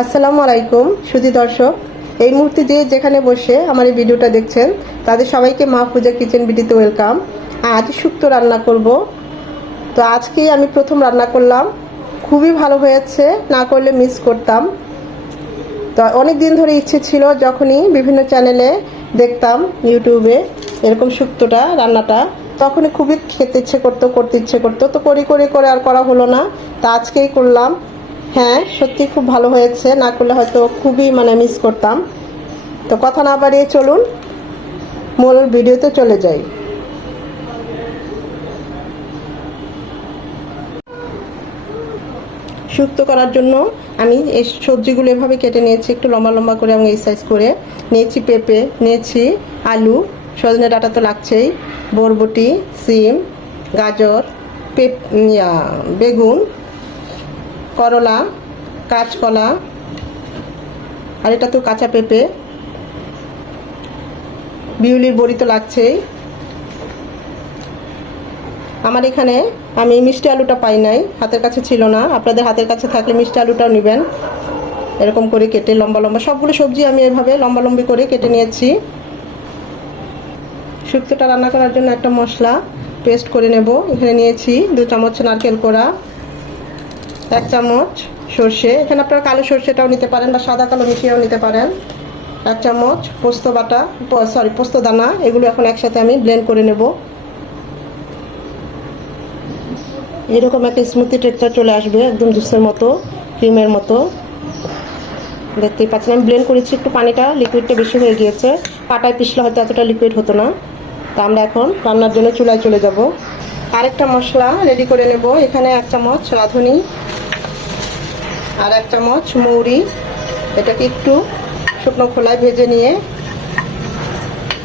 আসসালামু আলাইকুম, সুধী দর্শক। এই মুহূর্তে যে যেখানে বসে আমার এই ভিডিওটা দেখছেন, তাদের সবাইকে মা পূজা কিচেন বিডিতে ওয়েলকাম। আজ শুক্তো রান্না করব। তো আজকেই আমি প্রথম রান্না করলাম। খুবই ভালো হয়েছে, না করলে মিস করতাম। তো অনেক দিন ধরে ইচ্ছে ছিল যখনই বিভিন্ন চ্যানেলে দেখতাম ইউটিউবে এরকম শুক্তোটা রান্নাটা। তখনই খুবই খেতে ইচ্ছে করতো, করতে ইচ্ছে করতো। তো করি, করে করে আর করা হলো না। তা আজকেই করলাম। হ্যাঁ সত্যি খুব ভালো হয়েছে। না করলে হয়তো খুবই মানে মিস করতাম। তো কথা না বাড়িয়ে চলুন। মূল ভিডিওতে চলে যাই। শুক্তো করার জন্য আমি এই সবজিগুলো এভাবে কেটে নিয়েছি, একটু লম্বা লম্বা করে আমি এই সাইজ করে। নিয়েছি পেঁপে, নিয়েছি আলু, সজনে ডাঁটা তো লাগছেই, বরবটি, সিম, গাজর, পেপ বেগুন করলা, কাঁচকলা, আর এটা তো কাঁচা পেঁপে। বিউলির বড়ি তো লাগছেই। আমার এখানে আমি মিষ্টি আলুটা পাই নাই, হাতের কাছে ছিল না। আপনাদের হাতের কাছে থাকলে মিষ্টি আলুটাও নেবেন। এরকম করে কেটে লম্বা লম্বা সবগুলো সবজি আমি এভাবে লম্বা লম্বি করে কেটে নিয়েছি। শুক্তোটা রান্না করার জন্য একটা মশলা পেস্ট করে নেব। এখানে নিয়েছি দু চামচ নারকেল কোড়া এক চামচ সর্ষে। এখানে আপনারা কালো সর্ষেটাও নিতে পারেন বা সাদা কালো মিশিয়েও নিতে পারেন। এক চামচ পোস্ত বাটা সরি পোস্ত দানা, এগুলো এখন একসাথে আমি ব্লেন্ড করে নেব। এরকম একটা স্মুথি টেক্সচার চলে আসবে, একদম জুসের মতো ক্রিমের মতো। দেখতেই পাচ্ছেন, আমি ব্লেন্ড করেছি, একটু পানিটা লিকুইডটা বেশি হয়ে গিয়েছে। পাটায় পিসলে হয়তো এতটা লিকুইড হতো না। তা আমরা এখন রান্নার জন্য চুলায় চলে যাব। আরেকটা মশলা রেডি করে নেব। এখানে এক চামচ রাঁধুনি আর এক চামচ মৌরি, এটাকে একটু শুকনো খোলায় ভেজে নিয়ে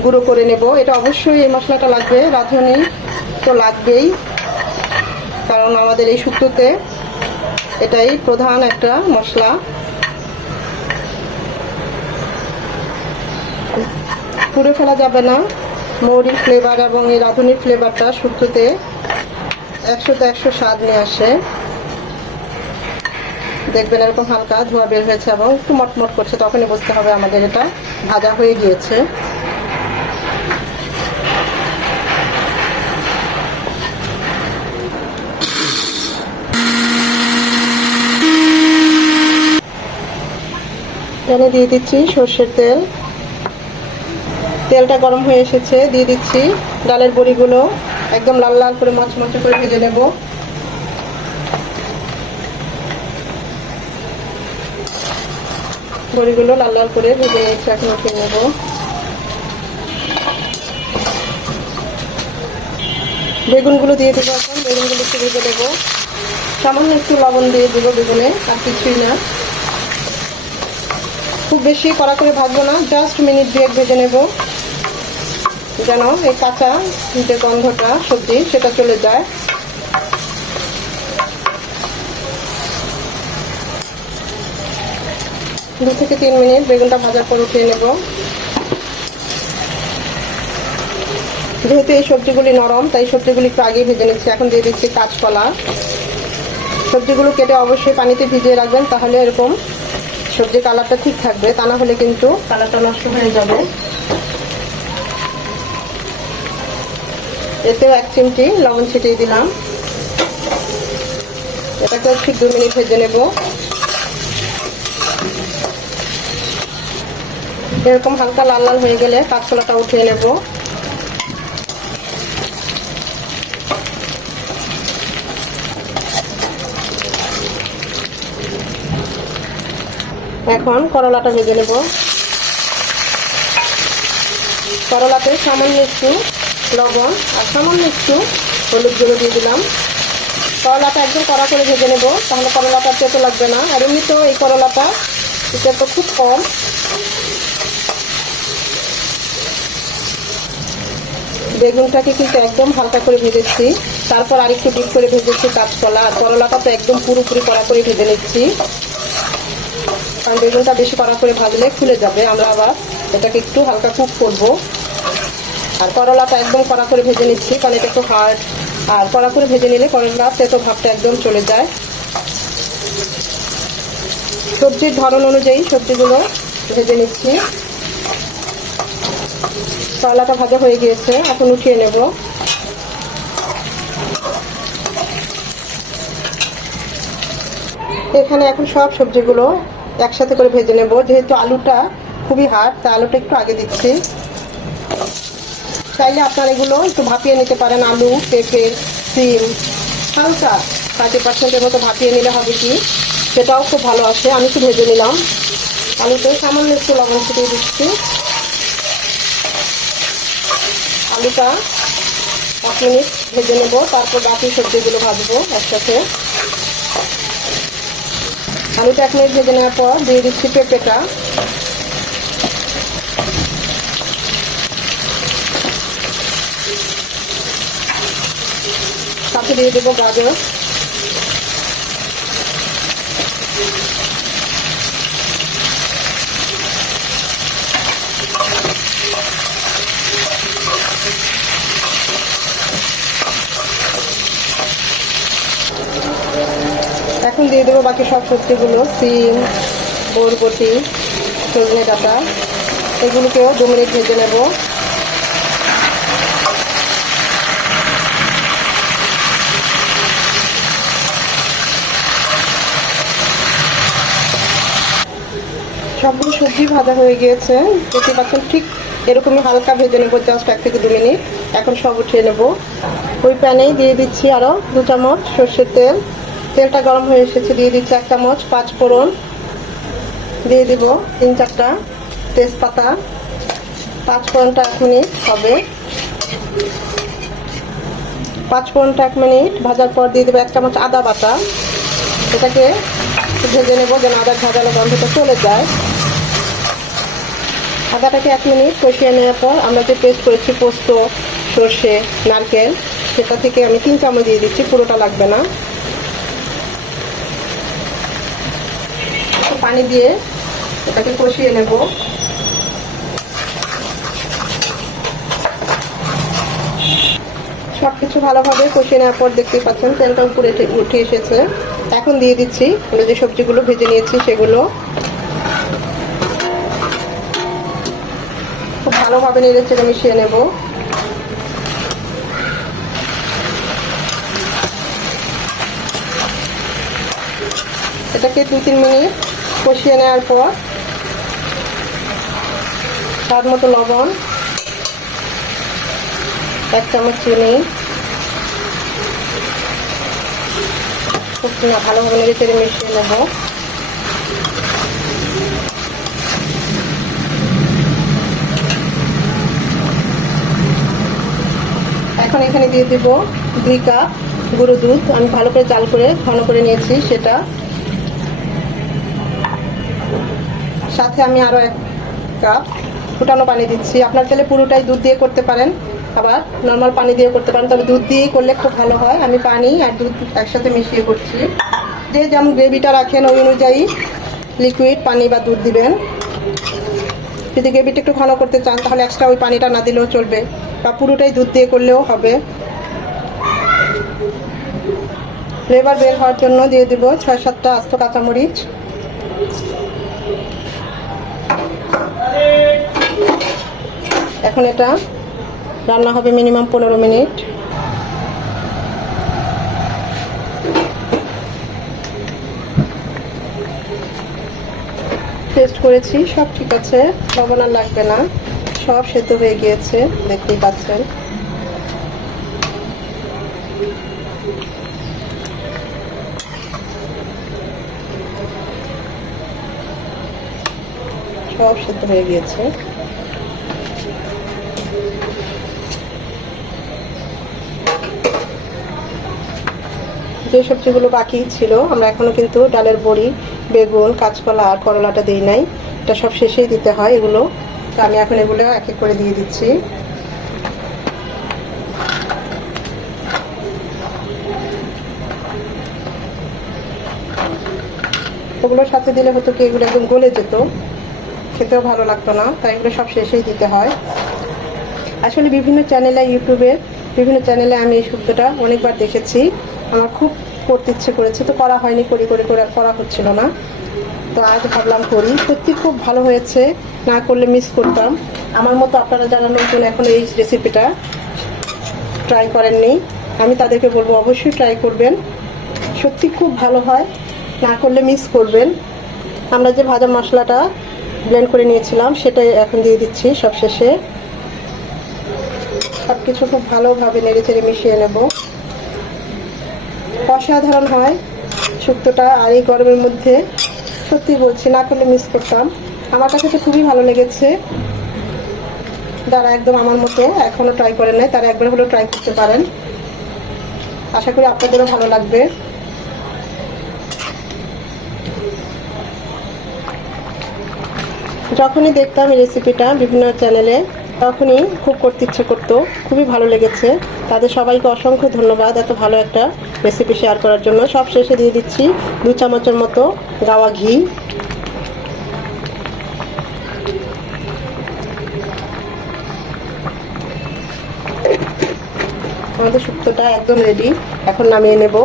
গুঁড়ো করে নেব। এটা অবশ্যই এই মশলাটা লাগবে, রাঁধুনি তো লাগবেই, কারণ আমাদের এই শুক্তোতে এটাই প্রধান একটা মশলা। পুড়ে ফেলা যাবে না, মৌরির ফ্লেভার এবং এই রাঁধুনির ফ্লেভারটা শুক্তোতে একশোতে একশো স্বাদ নিয়ে আসে। দেখবেন এরকম হালকা ধোঁয়া বের হয়েছে এবং একটু মটমট করছে, তখনই বুঝতে হবে আমাদের এটা ভাজা হয়ে গিয়েছে। এখানে দিয়ে দিচ্ছি সর্ষের তেল। তেলটা গরম হয়ে এসেছে, দিয়ে দিচ্ছি ডালের বড়িগুলো। একদম লাল লাল করে মচমচে করে ভেজে নেব। বড়িগুলো লাল লাল করে ভেজে নিয়েছি এখন উঠিয়ে নেব। বেগুনগুলো দিয়ে দেবো এখন, বেগুনগুলো একটু ভেজে দেবো সামান্য একটু লবণ দিয়ে দেবো বেগুনে, আর কিছুই না। খুব বেশি কড়া করে ভাজবো না, জাস্ট মিনিট দুয়েক ভেজে নেব। যেন এই কাঁচা যে গন্ধটা সবজি, সেটা চলে যায়। দু থেকে তিন মিনিট বেগুনটা ভাজার পর উঠিয়ে নেব। যেহেতু এই সবজিগুলি নরম, তাই সবজিগুলি একটু আগেই ভেজে নিচ্ছি। এখন দিয়ে দিচ্ছি কাঁচকলা। সবজিগুলো কেটে অবশ্যই পানিতে ভিজিয়ে রাখবেন, তাহলে এরকম সবজির কালারটা ঠিক থাকবে। তা না হলে কিন্তু কালারটা নষ্ট হয়ে যাবে। এতেও এক চিমটি লবণ ছিটিয়ে দিলাম। এটাকে ঠিক দু মিনিট ভেজে নেব। এরকম হালকা লাল লাল হয়ে গেলে কাঁচকলাটা উঠিয়ে নেব। এখন করলাটা ভেজে নেব। করলাতে সামান্য একটু লবণ আর সামান্য একটু হলুদ গুঁড়ো দিয়ে দিলাম। করলাটা একদম কড়া করে ভেজে নেব, তাহলে করলাটা তেতো লাগবে না। আর এমনিতেও এই করলাটা তেতো খুব কম। বেগুনটাকে কিন্তু একদম হালকা করে ভেজেছি। তারপর আরেকটু ডিপ করে ভেজেছি কাঁচকলা আর করলাটা তো একদম পুরোপুরি কড়া করে ভেজে নিচ্ছি। কারণ বেগুনটা বেশি কড়া করে ভাজলে খুলে যাবে। আমরা আবার এটাকে একটু হালকা কুক করব। আর করলাটা একদম কড়া করে ভেজে নিচ্ছি, কারণ এটা একটু হার্ড আর কড়া করে ভেজে নিলে করলা তেতো ভাবটা একদম চলে যায়। সবজির ধরন অনুযায়ী সবজিগুলো ভেজে নিচ্ছি। করলাটা ভাজা হয়ে গিয়েছে, এখন উঠিয়ে নেব। এখানে এখন সব সবজিগুলো একসাথে করে ভেজে নেব। যেহেতু আলুটা খুবই হার্ড তাই আলুটা একটু আগে দিচ্ছি। চাইলে আপনারা এগুলো একটু ভাপিয়ে নিতে পারেন, আলু, পেঁপে, সিম, হালকা থার্টি পার্সেন্টের মতো ভাপিয়ে নিলে হবে কি? সেটাও খুব ভালো আছে আমি একটু ভেজে নিলাম। আলুতে সামান্য একটু লবণ ছিটিয়ে দিচ্ছি। আলুটা এক মিনিট ভেজে নেব, তারপর বাকি সবজিগুলো ভাজবো একসাথে। আলুটা এক মিনিট ভেজে নেওয়ার পর দিয়ে দিচ্ছি পেঁপেটা। সাথে দিয়ে দেবো গাজর এখন দিয়ে দেবো বাকি সব সবজিগুলো, সিম, বরবটি, সজনে ডাটা, এগুলোকেও দু ভেজে নেব। সবগুলো সবজি ভাজা হয়ে গিয়েছে, দেখতে পাচ্ছেন ঠিক এরকমই হালকা ভেজে নেব জাস্ট এক থেকে দু মিনিট। এখন সব উঠিয়ে নেব। ওই প্যানেই দিয়ে দিচ্ছি আরও দু চামচ সর্ষের তেল। তেলটা গরম হয়ে এসেছে, দিয়ে দিচ্ছি এক চামচ পাঁচ ফোড়ন। দিয়ে দিব তিন চারটা তেজপাতা। পাঁচ ফোড়নটা এক মিনিট হবে। পাঁচ ফোড়নটা এক মিনিট ভাজার পর দিয়ে দেবো এক চামচ আদা বাটা। এটাকে ভেজে নেব যেন আদা ভাজানো গন্ধটা চলে যায়। আদাটাকে এক মিনিট কষিয়ে নেওয়ার পর আমরা যে পেস্ট করেছি, পোস্ত, সর্ষে, নারকেল, সেটা থেকে আমি তিন চামচ দিয়ে দিচ্ছি, পুরোটা লাগবে না। একটু পানি দিয়ে এটাকে কষিয়ে নেব। সব কিছু ভালোভাবে কষিয়ে নেওয়ার পর দেখতেই পাচ্ছেন তেলটা উপরে উঠে এসেছে। এখন দিয়ে দিচ্ছি আমরা যে সবজিগুলো ভেজে নিয়েছি সেগুলো। খুব ভালোভাবে নেড়ে চেড়ে মিশিয়ে নেব। এটাকে দু তিন মিনিট কষিয়ে নেওয়ার পর স্বাদ মতো লবণ, এক চামচ চিনি না ভালোভাবে নেড়ে চেড়ে মিশিয়ে নেব। এখন এখানে দিয়ে দিব দুই কাপ গুঁড়ো দুধ। আমি ভালো করে চাল করে ঘন করে নিয়েছি সেটা। সাথে আমি আরও এক কাপ ফুটানো পানি দিচ্ছি। আপনার চাইলে পুরোটাই দুধ দিয়ে করতে পারেন। আবার নর্মাল পানি দিয়ে করতে পারেন, তবে দুধ দিয়েই করলে খুব ভালো হয়। আমি পানি আর দুধ একসাথে মিশিয়ে করছি। যে যেমন গ্রেভিটা রাখেন, ওই অনুযায়ী লিকুইড পানি বা দুধ দিবেন। যদি গ্রেভিটা একটু ঘন করতে চান, তাহলে এক্সট্রা ওই পানিটা না দিলেও চলবে বা পুরোটাই দুধ দিয়ে করলেও হবে। ফ্লেভার বের হওয়ার জন্য দিয়ে দেবো ছয় সাতটা আস্ত কাঁচামরিচ। এখন এটা রান্না হবে মিনিমাম পনেরো মিনিট। টেস্ট করেছি, সব ঠিক আছে। লবণ আর লাগবে না। সব সেদ্ধ হয়ে গিয়েছে, দেখতেই পাচ্ছেন। সব সেদ্ধ হয়ে গিয়েছে। যে সবজিগুলো বাকি ছিল, আমরা এখনও কিন্তু ডালের বড়ি, বেগুন, কাঁচকলা আর করলাটা দিই নাই। এটা সব শেষেই দিতে হয় এগুলো। তো আমি এখন এগুলো এক এক করে দিয়ে দিচ্ছি। ওগুলোর সাথে দিলে হতো কি, এগুলো একদম গলে যেত। খেতেও ভালো লাগতো না, তাই এগুলো সব শেষেই দিতে হয়। আসলে বিভিন্ন চ্যানেলে ইউটিউবে বিভিন্ন চ্যানেলে আমি এই শব্দটা অনেকবার দেখেছি। আমার খুব করতে ইচ্ছে করেছে, তো করা হয়নি, করি, করে করে, করা হচ্ছিল না। তো আজ ভাবলাম করি। সত্যি খুব ভালো হয়েছে, না করলে মিস করতাম। আমার মতো আপনারা যারা নতুন এখন এই রেসিপিটা ট্রাই করেননি, আমি তাদেরকে বলব অবশ্যই ট্রাই করবেন। সত্যি খুব ভালো হয়, না করলে মিস করবেন। আমরা যে ভাজা মশলাটা ব্লেন্ড করে নিয়েছিলাম, সেটাই এখন দিয়ে দিচ্ছি সব শেষে সব কিছু খুব ভালোভাবে নেড়ে চেড়ে মিশিয়ে নেব। অসাধারণ হয় শুক্তোটা আর এই গরমের মধ্যে। সত্যি বলছি, না করলে মিস করতাম। আমার কাছে তো খুবই ভালো লেগেছে। যারা একদম আমার মতো এখনও ট্রাই করেন নাই, তারা একবার হলেও ট্রাই করতে পারেন। আশা করি আপনাদেরও ভালো লাগবে। যখনই দেখতাম এই রেসিপিটা বিভিন্ন চ্যানেলে তখনই খুব করতে ইচ্ছে করতো। খুবই ভালো লেগেছে। তাদের সবাইকে অসংখ্য ধন্যবাদ এত ভালো একটা রেসিপি শেয়ার করার জন্য। সব শেষে দিয়ে দিচ্ছি দু চামচের মতো গাওয়া ঘি। আমাদের শুক্তটা একদম রেডি এখন নামিয়ে নেব।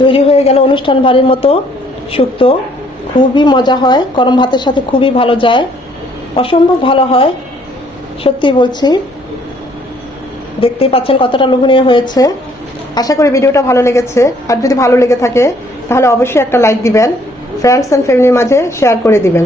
তৈরি হয়ে গেল অনুষ্ঠান বাড়ির মতো শুক্তো খুবই মজা হয়, গরম ভাতের সাথে খুবই ভালো যায়। অসম্ভব ভালো হয় সত্যি বলছি। দেখতেই পাচ্ছেন কতটা লোভনীয় হয়েছে। আশা করি ভিডিওটা ভালো লেগেছে। আর যদি ভালো লেগে থাকে, তাহলে অবশ্যই একটা লাইক দিবেন। ফ্রেন্ডস অ্যান্ড ফ্যামিলির মাঝে শেয়ার করে দিবেন।